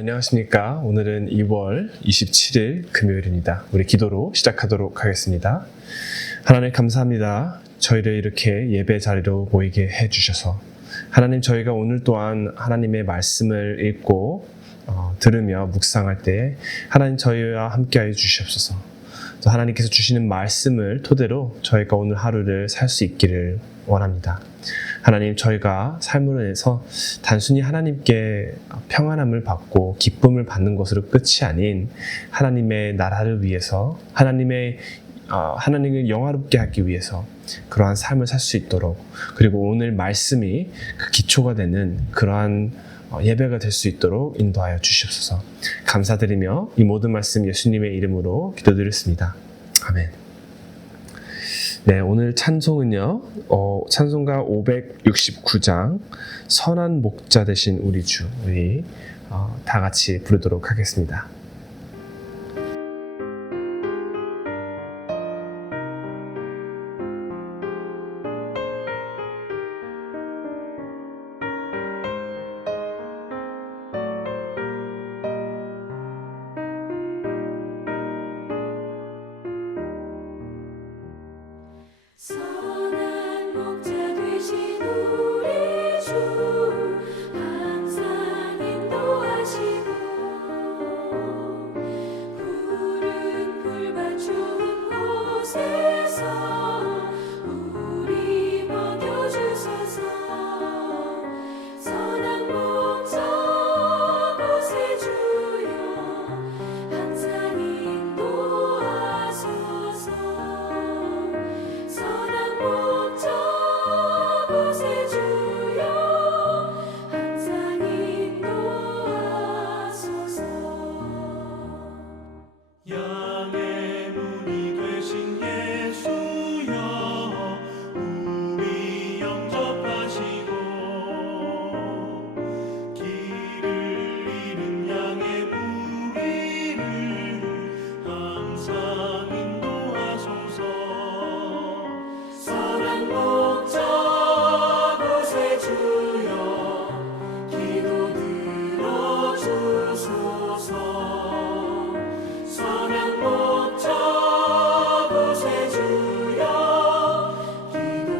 안녕하십니까. 오늘은 2월 27일 금요일입니다. 우리 기도로 시작하도록 하겠습니다. 하나님 감사합니다. 저희를 이렇게 예배 자리로 모이게 해주셔서 하나님, 저희가 오늘 또한 하나님의 말씀을 읽고 들으며 묵상할 때 하나님 저희와 함께하여 주시옵소서. 또 하나님께서 주시는 말씀을 토대로 저희가 오늘 하루를 살 수 있기를 원합니다. 하나님, 저희가 삶으로 인해서 단순히 하나님께 평안함을 받고 기쁨을 받는 것으로 끝이 아닌 하나님의 나라를 위해서 하나님을 영화롭게 하기 위해서 그러한 삶을 살 수 있도록, 그리고 오늘 말씀이 그 기초가 되는 그러한 예배가 될 수 있도록 인도하여 주시옵소서. 감사드리며 이 모든 말씀 예수님의 이름으로 기도드렸습니다. 아멘. 네, 오늘 찬송은요, 찬송가 569장 선한 목자 되신 우리 주, 우리 다 같이 부르도록 하겠습니다. 선한 목자 되신 우리 주 항상 인도하시고 푸른 풀밭 좋은 곳에서 우리 먹여주소서. 선한 목자 곳에 주여 항상 인도하소서. 선한 목자 곳에 주여 항상 인도하소서. 양의 문이 되신 예수여 우리 영접하시고 길을 잃은 양의 무리를 항상 인도하소서. 선한 목자 곳에 주여 기도 들어주소서. 선한 목자 곳에 주여 기도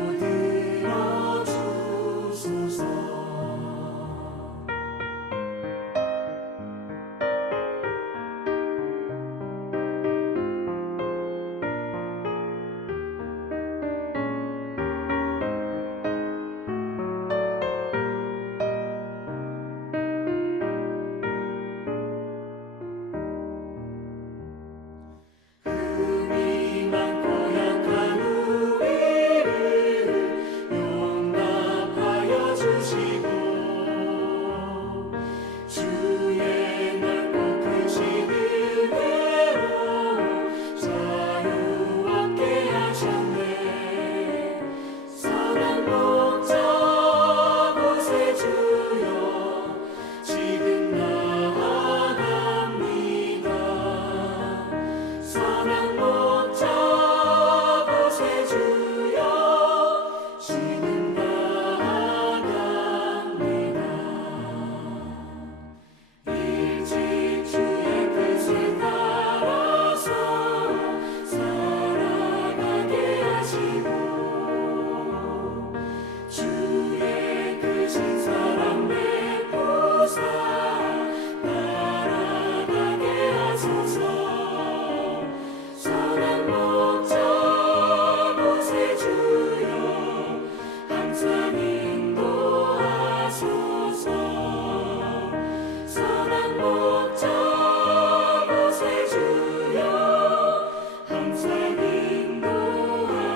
들어주소서. 흠이 많고 약한 우리를 용납하여 주시고 주의 넓고 크신 은혜로 자유롭게 하셨네. 선한 목자 곳에 주여 지금 나아갑니다. 선한 목자 곳에 주여 지금 나아갑니다. 일찍 주의 뜻을 따라서 살아가게 하시고 주의 크신 사랑 베푸사 날아가게 하소서. 선한 목자 곳에 주여 항상 인도하소서. 선한 목자 곳에 주여 항상 인도하소서.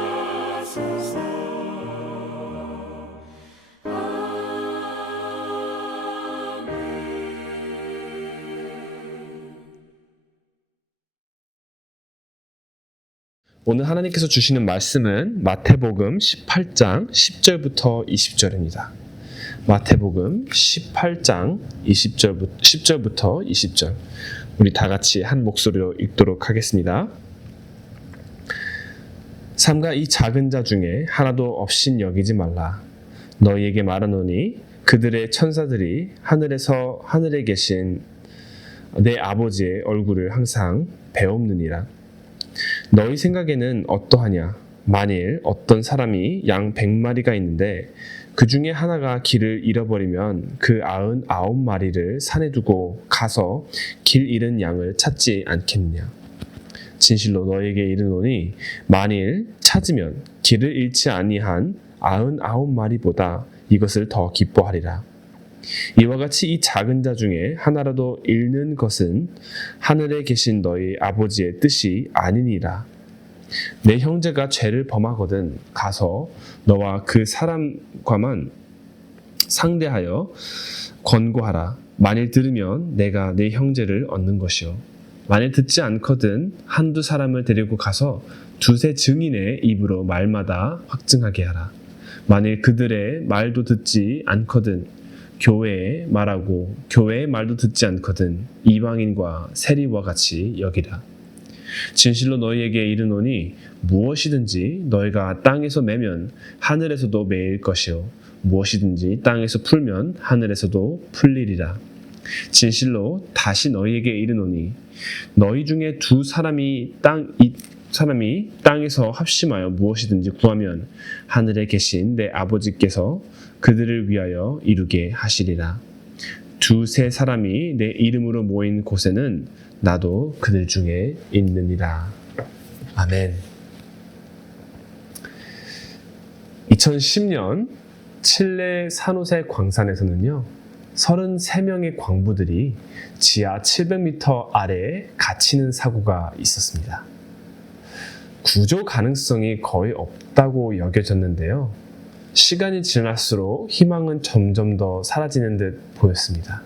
오늘 하나님께서 주시는 말씀은 마태복음 18장 10절부터 20절입니다. 마태복음 18장 10절부터 20절. 우리 다 같이 한 목소리로 읽도록 하겠습니다. 삼가 이 작은 자 중에 하나도 없인 여기지 말라. 너희에게 말하노니 그들의 천사들이 하늘에서 하늘에 계신 내 아버지의 얼굴을 항상 배옵느니라. 너희 생각에는 어떠하냐? 만일 어떤 사람이 양 100마리가 있는데 그 중에 하나가 길을 잃어버리면 그 99마리를 산에 두고 가서 길 잃은 양을 찾지 않겠느냐? 진실로 너희에게 이르노니 만일 찾으면 길을 잃지 아니한 99마리보다 이것을 더 기뻐하리라. 이와 같이 이 작은 자 중에 하나라도 잃는 것은 하늘에 계신 너희 아버지의 뜻이 아니니라. 내 형제가 죄를 범하거든 가서 너와 그 사람과만 상대하여 권고하라. 만일 들으면 내가 내 형제를 얻는 것이요. 만일 듣지 않거든 한두 사람을 데리고 가서 두세 증인의 입으로 말마다 확증하게 하라. 만일 그들의 말도 듣지 않거든 교회에 말하고 교회의 말도 듣지 않거든 이방인과 세리와 같이 여기라. 진실로 너희에게 이르노니 무엇이든지 너희가 땅에서 매면 하늘에서도 매일 것이요 무엇이든지 땅에서 풀면 하늘에서도 풀리리라. 진실로 다시 너희에게 이르노니 너희 중에 두 사람이 땅에서 합심하여 무엇이든지 구하면 하늘에 계신 내 아버지께서 그들을 위하여 이루게 하시리라. 두세 사람이 내 이름으로 모인 곳에는 나도 그들 중에 있느니라. 아멘. 2010년 칠레 산호세 광산에서는요 33명의 광부들이 지하 700m 아래에 갇히는 사고가 있었습니다. 구조 가능성이 거의 없다고 여겨졌는데요. 시간이 지날수록 희망은 점점 더 사라지는 듯 보였습니다.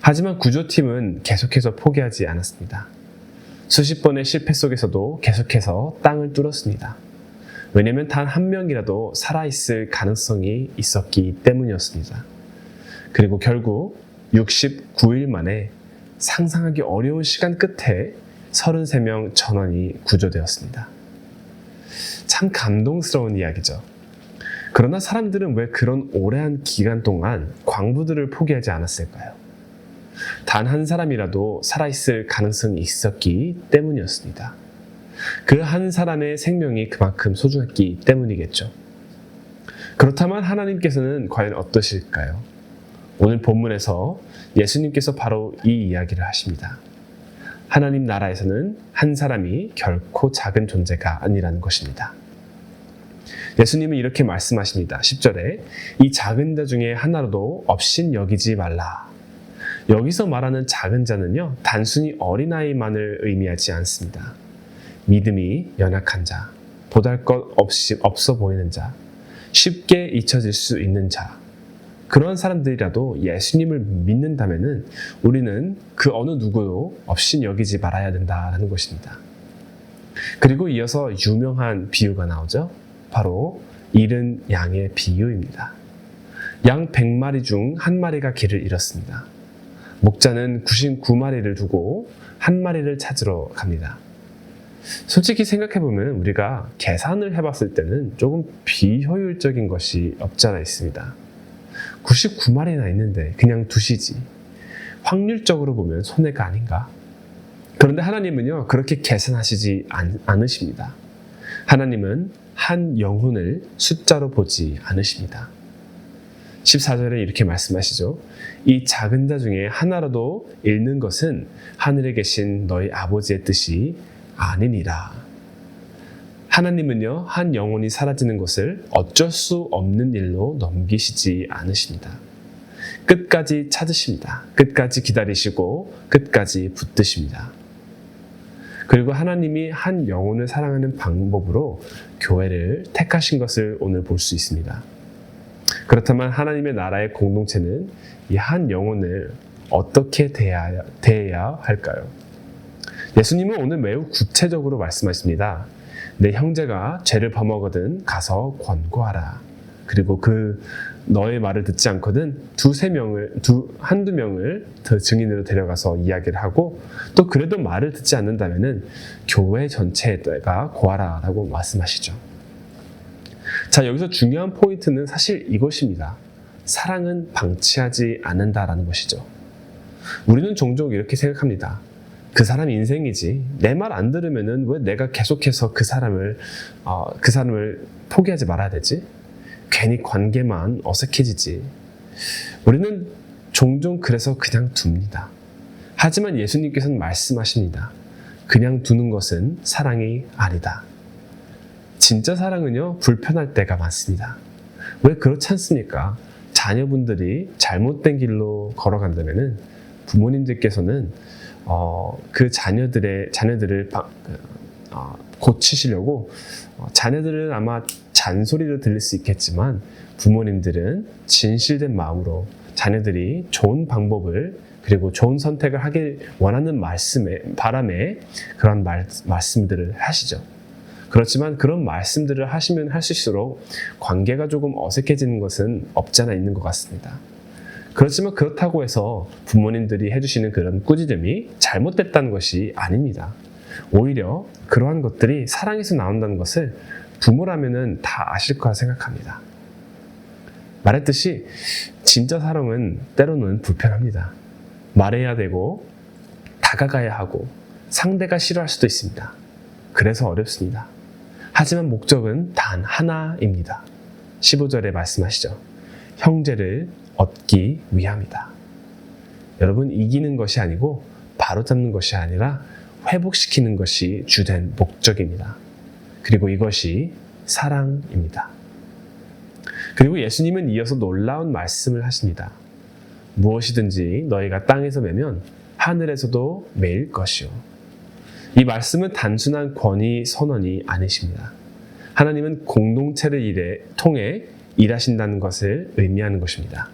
하지만 구조팀은 계속해서 포기하지 않았습니다. 수십 번의 실패 속에서도 계속해서 땅을 뚫었습니다. 왜냐하면 단 한 명이라도 살아있을 가능성이 있었기 때문이었습니다. 그리고 결국 69일 만에 상상하기 어려운 시간 끝에 33명 전원이 구조되었습니다. 참 감동스러운 이야기죠. 그러나 사람들은 왜 그런 오랜 기간 동안 광부들을 포기하지 않았을까요? 단 한 사람이라도 살아있을 가능성이 있었기 때문이었습니다. 그 한 사람의 생명이 그만큼 소중했기 때문이겠죠. 그렇다면 하나님께서는 과연 어떠실까요? 오늘 본문에서 예수님께서 바로 이 이야기를 하십니다. 하나님 나라에서는 한 사람이 결코 작은 존재가 아니라는 것입니다. 예수님은 이렇게 말씀하십니다. 10절에 이 작은 자 중에 하나라도 없인 여기지 말라. 여기서 말하는 작은 자는요, 단순히 어린아이만을 의미하지 않습니다. 믿음이 연약한 자, 보잘것 없어 보이는 자, 쉽게 잊혀질 수 있는 자, 그런 사람들이라도 예수님을 믿는다면은 우리는 그 어느 누구도 없인 여기지 말아야 된다라는 것입니다. 그리고 이어서 유명한 비유가 나오죠. 바로 잃은 양의 비유입니다. 양 100마리 중 한 마리가 길을 잃었습니다. 목자는 99마리를 두고 한 마리를 찾으러 갑니다. 솔직히 생각해보면 우리가 계산을 해봤을 때는 조금 비효율적인 것이 없지 않아 있습니다. 99마리나 있는데 그냥 두시지. 확률적으로 보면 손해가 아닌가? 그런데 하나님은요, 그렇게 계산하시지 않으십니다. 하나님은 한 영혼을 숫자로 보지 않으십니다. 14절에 이렇게 말씀하시죠. 이 작은 자 중에 하나라도 잃는 것은 하늘에 계신 너희 아버지의 뜻이 아니니라. 하나님은요, 한 영혼이 사라지는 것을 어쩔 수 없는 일로 넘기시지 않으십니다. 끝까지 찾으십니다. 끝까지 기다리시고 끝까지 붙드십니다. 그리고 하나님이 한 영혼을 사랑하는 방법으로 교회를 택하신 것을 오늘 볼 수 있습니다. 그렇다면 하나님의 나라의 공동체는 이 한 영혼을 어떻게 대해야 할까요? 예수님은 오늘 매우 구체적으로 말씀하십니다. 내 형제가 죄를 범하거든 가서 권고하라. 그리고 너의 말을 듣지 않거든 한두 명을 더 증인으로 데려가서 이야기를 하고, 또 그래도 말을 듣지 않는다면은 교회 전체에다가 고하라라고 말씀하시죠. 자, 여기서 중요한 포인트는 사실 이것입니다. 사랑은 방치하지 않는다라는 것이죠. 우리는 종종 이렇게 생각합니다. 그 사람 인생이지. 내 말 안 들으면은 왜 내가 계속해서 그 사람을 포기하지 말아야 되지? 괜히 관계만 어색해지지. 우리는 종종 그래서 그냥 둡니다. 하지만 예수님께서는 말씀하십니다. 그냥 두는 것은 사랑이 아니다. 진짜 사랑은요, 불편할 때가 많습니다. 왜 그렇지 않습니까? 자녀분들이 잘못된 길로 걸어간다면은 부모님들께서는 그 자녀들을 고치시려고 자녀들은 아마 잔소리를 들릴 수 있겠지만 부모님들은 진실된 마음으로 자녀들이 좋은 방법을 그리고 좋은 선택을 하길 원하는 바람에 그런 말씀들을 하시죠. 그렇지만 그런 말씀들을 하시면 하실수록 관계가 조금 어색해지는 것은 없지 않아 있는 것 같습니다. 그렇지만 그렇다고 해서 부모님들이 해주시는 그런 꾸짖음이 잘못됐다는 것이 아닙니다. 오히려 그러한 것들이 사랑에서 나온다는 것을 부모라면은 다 아실 거라 생각합니다. 말했듯이 진짜 사랑은 때로는 불편합니다. 말해야 되고 다가가야 하고 상대가 싫어할 수도 있습니다. 그래서 어렵습니다. 하지만 목적은 단 하나입니다. 15절에 말씀하시죠. 형제를 얻기 위함이다. 여러분, 이기는 것이 아니고 바로잡는 것이 아니라 회복시키는 것이 주된 목적입니다. 그리고 이것이 사랑입니다. 그리고 예수님은 이어서 놀라운 말씀을 하십니다. 무엇이든지 너희가 땅에서 매면 하늘에서도 매일 것이요. 이 말씀은 단순한 권위 선언이 아니십니다. 하나님은 공동체를 통해 일하신다는 것을 의미하는 것입니다.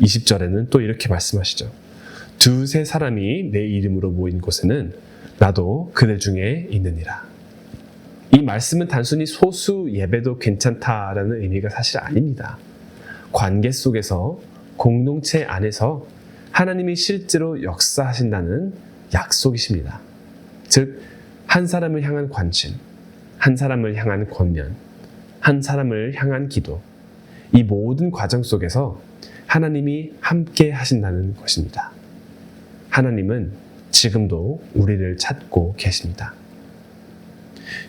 20절에는 또 이렇게 말씀하시죠. 두세 사람이 내 이름으로 모인 곳에는 나도 그들 중에 있느니라. 이 말씀은 단순히 소수 예배도 괜찮다라는 의미가 사실 아닙니다. 관계 속에서 공동체 안에서 하나님이 실제로 역사하신다는 약속이십니다. 즉, 한 사람을 향한 관심, 한 사람을 향한 권면, 한 사람을 향한 기도, 이 모든 과정 속에서 하나님이 함께 하신다는 것입니다. 하나님은 지금도 우리를 찾고 계십니다.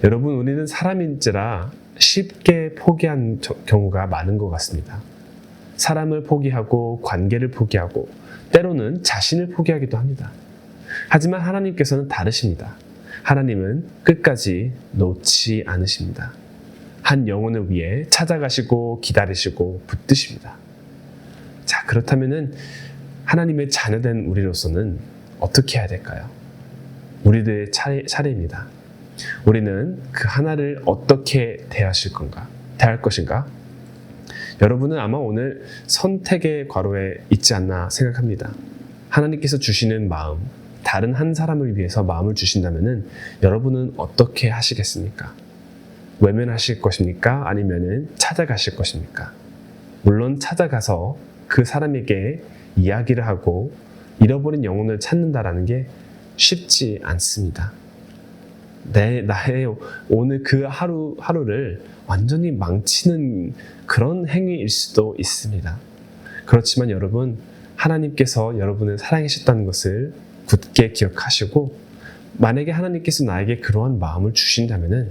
여러분, 우리는 사람인지라 쉽게 포기한 경우가 많은 것 같습니다. 사람을 포기하고 관계를 포기하고 때로는 자신을 포기하기도 합니다. 하지만 하나님께서는 다르십니다. 하나님은 끝까지 놓지 않으십니다. 한 영혼을 위해 찾아가시고 기다리시고 붙드십니다. 자, 그렇다면은 하나님의 자녀된 우리로서는 어떻게 해야 될까요? 우리들의 차례입니다. 우리는 그 하나를 어떻게 대할 것인가? 여러분은 아마 오늘 선택의 과로에 있지 않나 생각합니다. 하나님께서 주시는 마음, 다른 한 사람을 위해서 마음을 주신다면은 여러분은 어떻게 하시겠습니까? 외면하실 것입니까? 아니면은 찾아가실 것입니까? 물론 찾아가서 그 사람에게 이야기를 하고 잃어버린 영혼을 찾는다라는 게 쉽지 않습니다. 나의 오늘 그 하루를 완전히 망치는 그런 행위일 수도 있습니다. 그렇지만 여러분, 하나님께서 여러분을 사랑하셨다는 것을 굳게 기억하시고, 만약에 하나님께서 나에게 그러한 마음을 주신다면은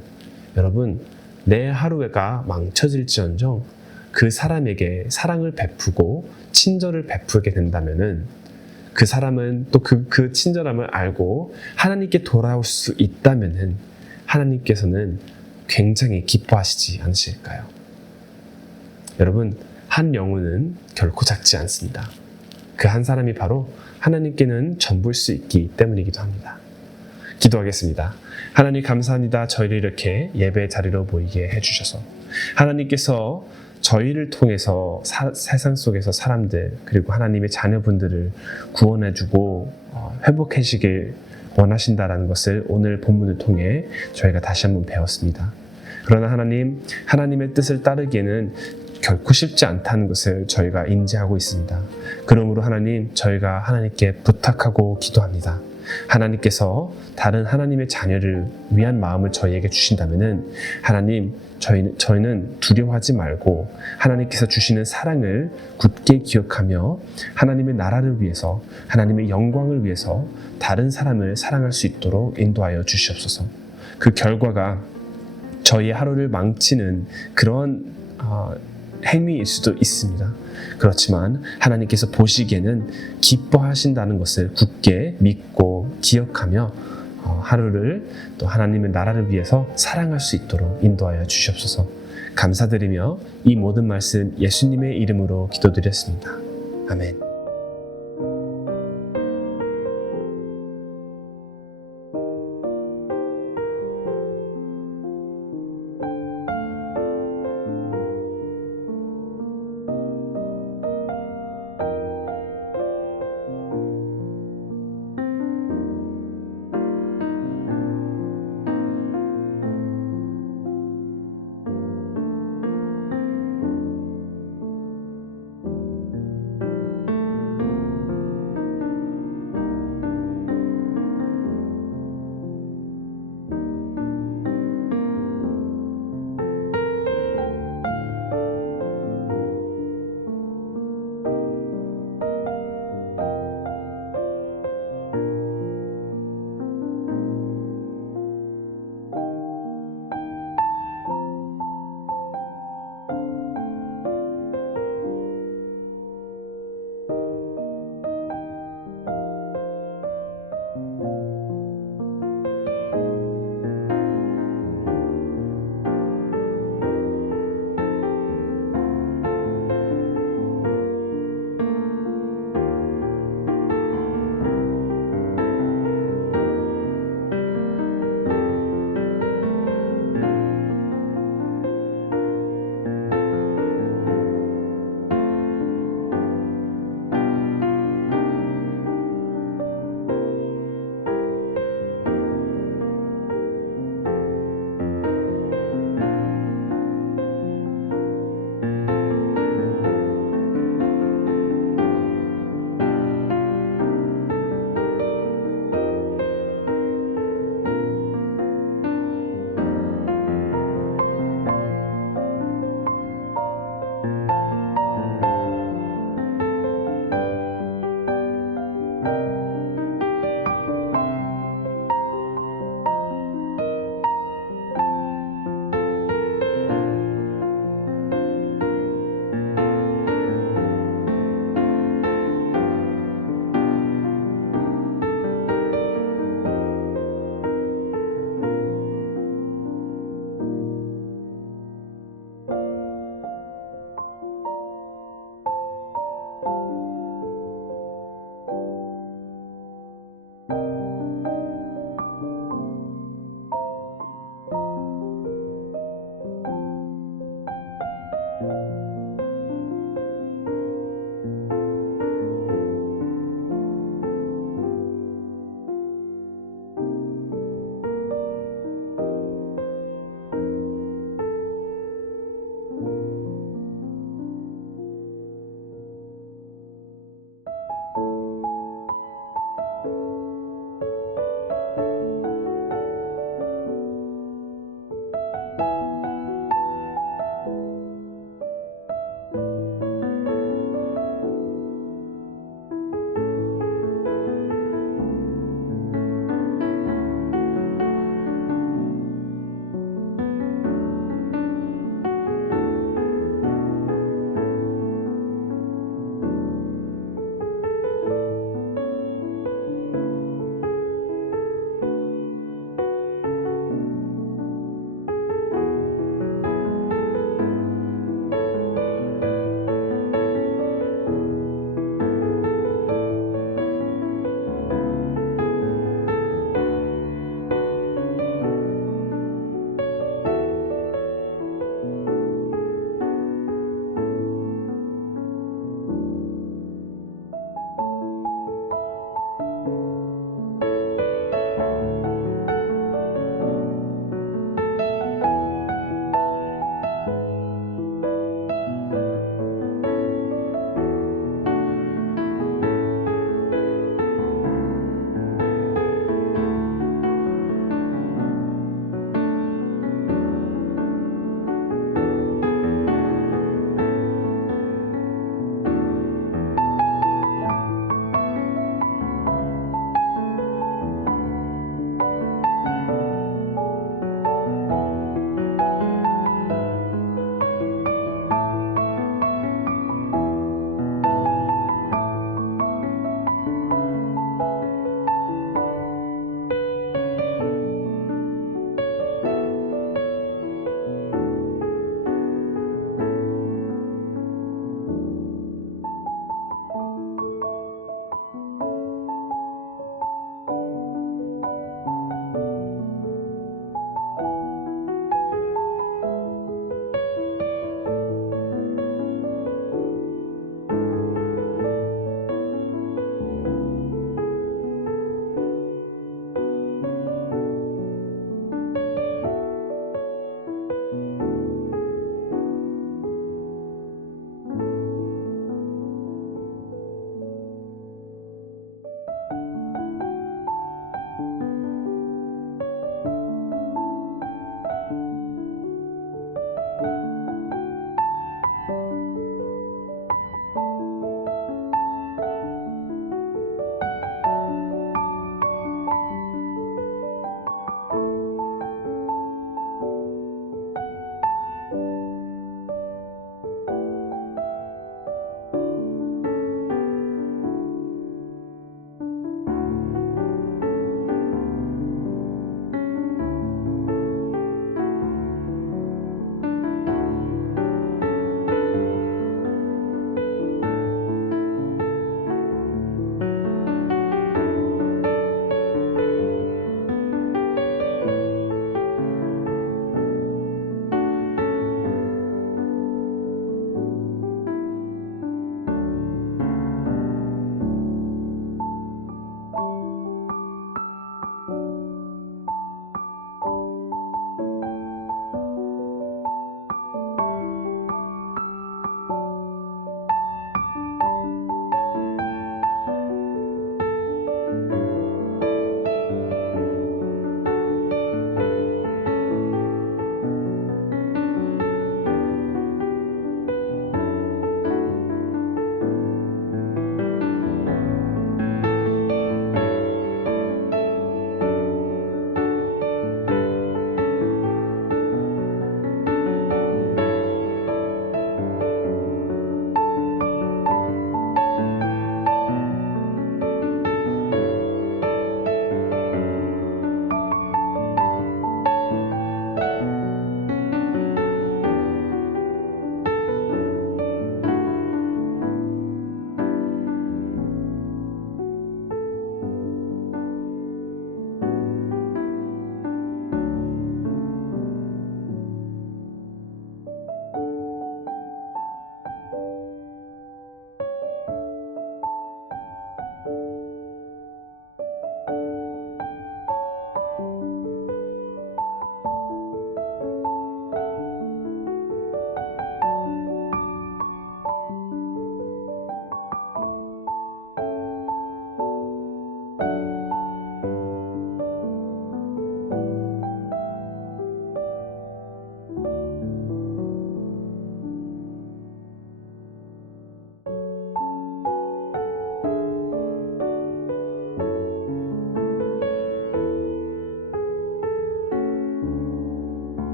여러분, 내 하루가 망쳐질지언정 그 사람에게 사랑을 베푸고 친절을 베푸게 된다면은 그 사람은 또 그 친절함을 알고 하나님께 돌아올 수 있다면은 하나님께서는 굉장히 기뻐하시지 않으실까요? 여러분, 한 영혼은 결코 작지 않습니다. 그 한 사람이 바로 하나님께는 전부일 수 있기 때문이기도 합니다. 기도하겠습니다. 하나님, 감사합니다. 저희를 이렇게 예배 자리로 모이게 해주셔서 하나님께서 저희를 통해서 세상 속에서 사람들 그리고 하나님의 자녀분들을 구원해주고 회복해주길 원하신다라는 것을 오늘 본문을 통해 저희가 다시 한번 배웠습니다. 그러나 하나님의 뜻을 따르기에는 결코 쉽지 않다는 것을 저희가 인지하고 있습니다. 그러므로 하나님, 저희가 하나님께 부탁하고 기도합니다. 하나님께서 다른 하나님의 자녀를 위한 마음을 저희에게 주신다면은 하나님, 저희는 두려워하지 말고 하나님께서 주시는 사랑을 굳게 기억하며 하나님의 나라를 위해서, 하나님의 영광을 위해서 다른 사람을 사랑할 수 있도록 인도하여 주시옵소서. 그 결과가 저희의 하루를 망치는 그런 행위일 수도 있습니다. 그렇지만 하나님께서 보시기에는 기뻐하신다는 것을 굳게 믿고 기억하며 하루를 또 하나님의 나라를 위해서 사랑할 수 있도록 인도하여 주시옵소서. 감사드리며 이 모든 말씀 예수님의 이름으로 기도드렸습니다. 아멘.